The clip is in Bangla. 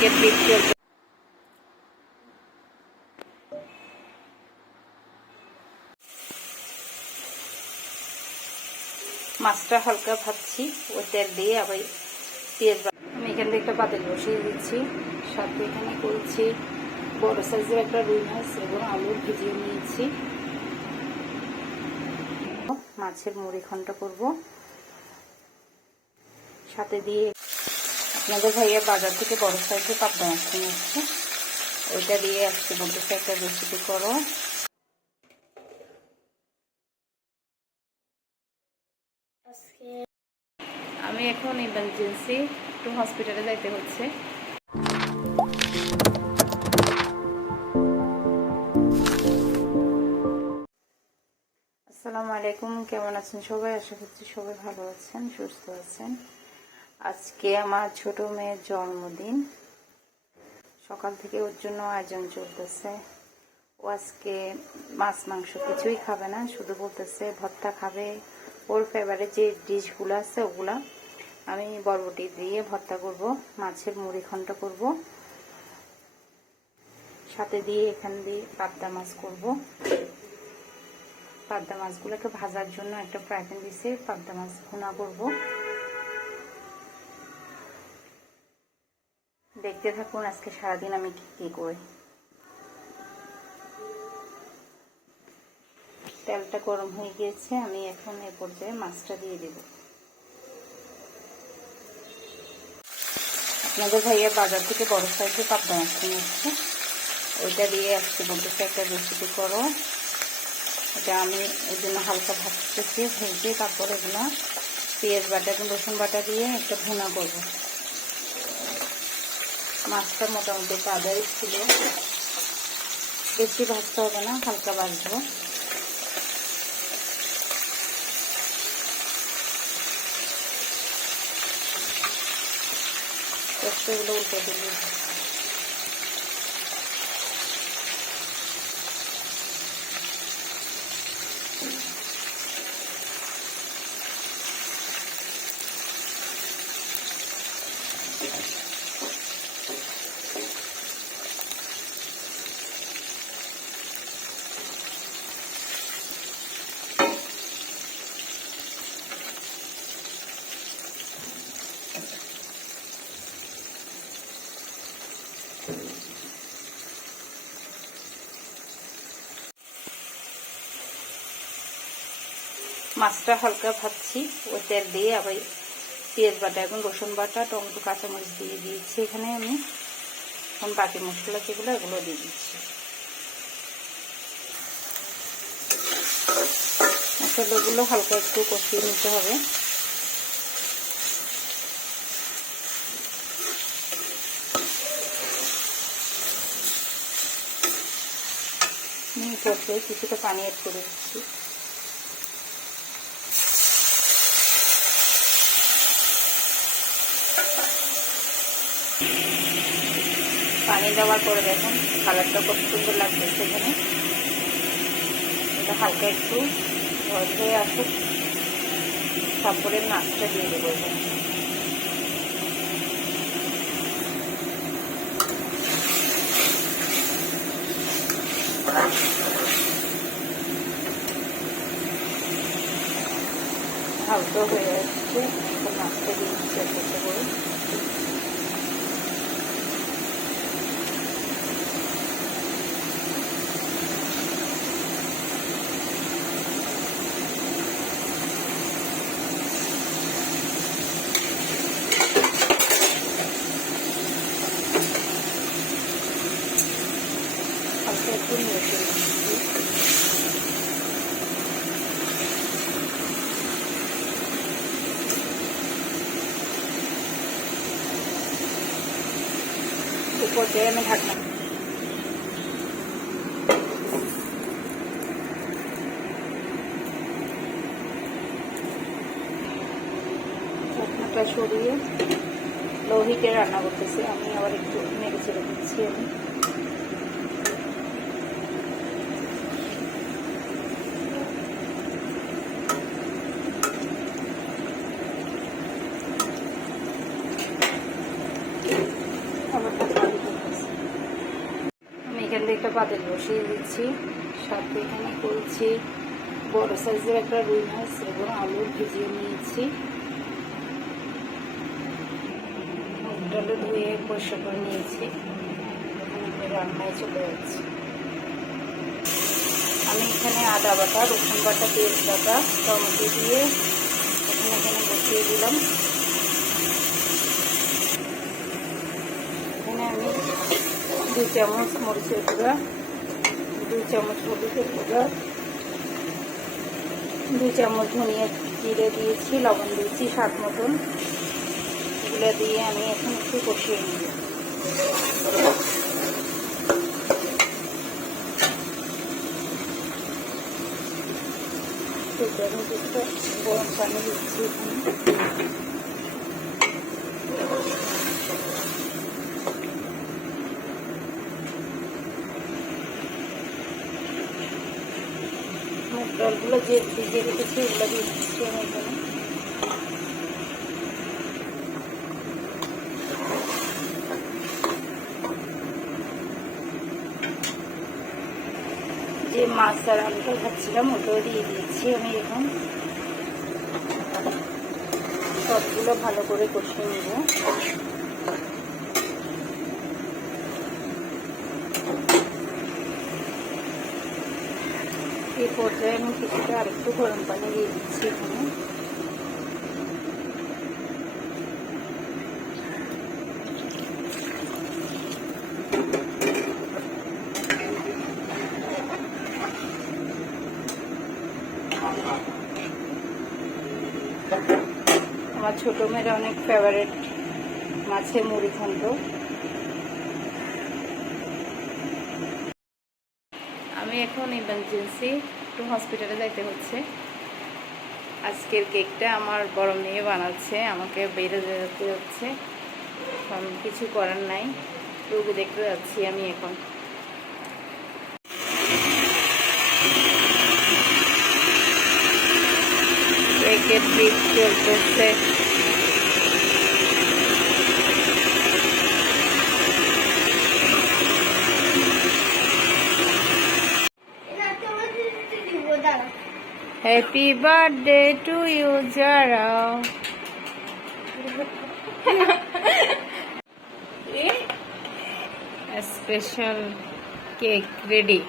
এদিকে ট্রিপ চলবে। মাছটা হালকা ভাজছি, ওই তেল দিয়ে আবার পেঁয়াজ। আমি এখান থেকে একটা পাতিল বসিয়ে দিচ্ছি, সাথে এখানে করছি বড় সাইজের একটা রুই মাছ এবং আলু ভিজিয়ে নিয়েছি। মাছের মুড়ি ঘন্ট করব, সাথে দিয়ে আপনাদের ভাইয়া বাজার থেকে বড় সাইজের পাবদা মাছ কিনে এসছে, ওইটা দিয়ে আজকে বলতেছে একটা রেসিপি করো। আমি এখন ইমার্জেন্সি একটু হসপিটালে যাইতে হচ্ছে। আসসালামু আলাইকুম, কেমন আছেন সবাই? আশা করছি সবাই ভালো আছেন, সুস্থ আছেন। আজকে আমার ছোট মেয়ের জন্মদিন, সকাল থেকে ওর জন্য আয়োজন চলতেছে। ও আজকে মাছ মাংস কিছুই খাবে না, শুধু বলতেছে ভর্তা খাবে। ওর ফেভারিট যে ডিশগুলো আছে ওগুলা আমি বরবটি দিয়ে ভর্তা করব, মাছের মুড়ি ঘন্ট করব, সাথে দিয়ে এখান দিয়ে পাবদা মাছ করব। পাবদা মাছগুলোকে ভাজার জন্য একটা ফ্রাই প্যান দিয়েছি, পাবদা মাছ ভুনা করব। দেখতে থাকুন আজকে সারাদিন আমি কি করি। তেলটা গরম হয়ে গিয়েছে, আমি এখন এ পর্যায়ে মাছটা দিয়ে দেব। আপনাদের ভাইয়া বাজার থেকে বড় সাইজের পাবদা মাছ কিনে এসছে, ওইটা দিয়ে আজকে বলতেছে একটা রেসিপি করো। এটা আমি ওই জন্য হালকা ভাজতেছি, ভেজে তারপর এগুলো পেঁয়াজ বাটা এবং রসুন বাটা দিয়ে একটা ভুনা করব। মাছটা মোটামুটি তাজাই ছিল, বেশি ভাজতে হবে না, হালকা ভাজবো। এগুলো উল্টে দিবি। মাছটা হালকা ভাজছি, ওই তেল দিয়ে আবার পেঁয়াজ বাটা এবং রসুন বাটা, টমেটো, কাঁচামরিচ দিয়ে দিয়েছি। এখানে আমি এখন বাকি মশলা যেগুলো এগুলো দিয়ে দিচ্ছি। মশলাগুলো হালকা একটু কষিয়ে নিতে হবে। কিছুটা পানি অ্যাড করে দিচ্ছি। পানি দেওয়ার পরে দেখুন কালারটা কত সুন্দর লাগতেছে। এখানে এটা হালকা একটু ভয় হয়ে আসুক, তারপরে মাছটা দিয়ে দেবো। হালকা হয়ে আসছে, মাছটা দিয়ে দিচ্ছি করতে করে। হালকা একটু নেড়ে চেড়ে দিচ্ছি। পর্যায়ে আমি ঢাকনা ঢাকনাটা সরিয়ে লো হিটে রান্না করতেছি। আমি আবার একটু নেড়ে চেড়ে দিচ্ছি। আমি আবার একটা পাতিল বসিয়ে দিচ্ছি। সাথে এখানে করছি বড় সাইজের একটা রুই মাছ এবং আলু ভিজিয়ে নিয়েছি। ডালু ধুয়ে পরিষ্কার করে নিয়েছি। রান্নায় চলে যাচ্ছি। আমি এখানে আদা বাটা, রসুন বাটা, পেঁয়াজ বাটা, টমেটো দিয়ে এখানে বসিয়ে দিলাম। এখানে আমি 2 চামচ মরিচের গুঁড়া, 2 চামচ হলুদের গুঁড়া, 2 চামচ ধনিয়া জিরে দিয়েছি, লবণ দিয়েছি স্বাদ মতন। এগুলো দিয়ে আমি এখন একটু কষিয়ে নিব। আমি কিছুটা গরম পানি দিচ্ছি এখানে। ডালগুলো যে ভিজিয়ে রেখেছি ওগুলো দিয়ে দিচ্ছি আমি এখানে। যে মাছ আর আলুটা ভাজছিলাম ওটাও দিয়ে দিয়েছি আমি এখন। সবগুলো ভালো করে কষিয়ে নেব। এই পর্যায়ে আমি কিছুটা আরেকটু গরম পানি দিয়ে দিচ্ছি এখানে। আমার ছোট মেয়ের অনেক ফেভারিট মাছের মুড়ি ঘন্ট। আমি এখন ইমার্জেন্সি একটু হসপিটালে যাইতে হচ্ছে। আজকের কেকটা আমার বড় মেয়ে বানাচ্ছে, আমাকে বেড়ে যেতে হচ্ছে। কিছু করার নাই, রোগী দেখতে যাচ্ছি আমি এখন। কেকের পিক চলতেছে। Happy birthday to you Zara. Special cake ready.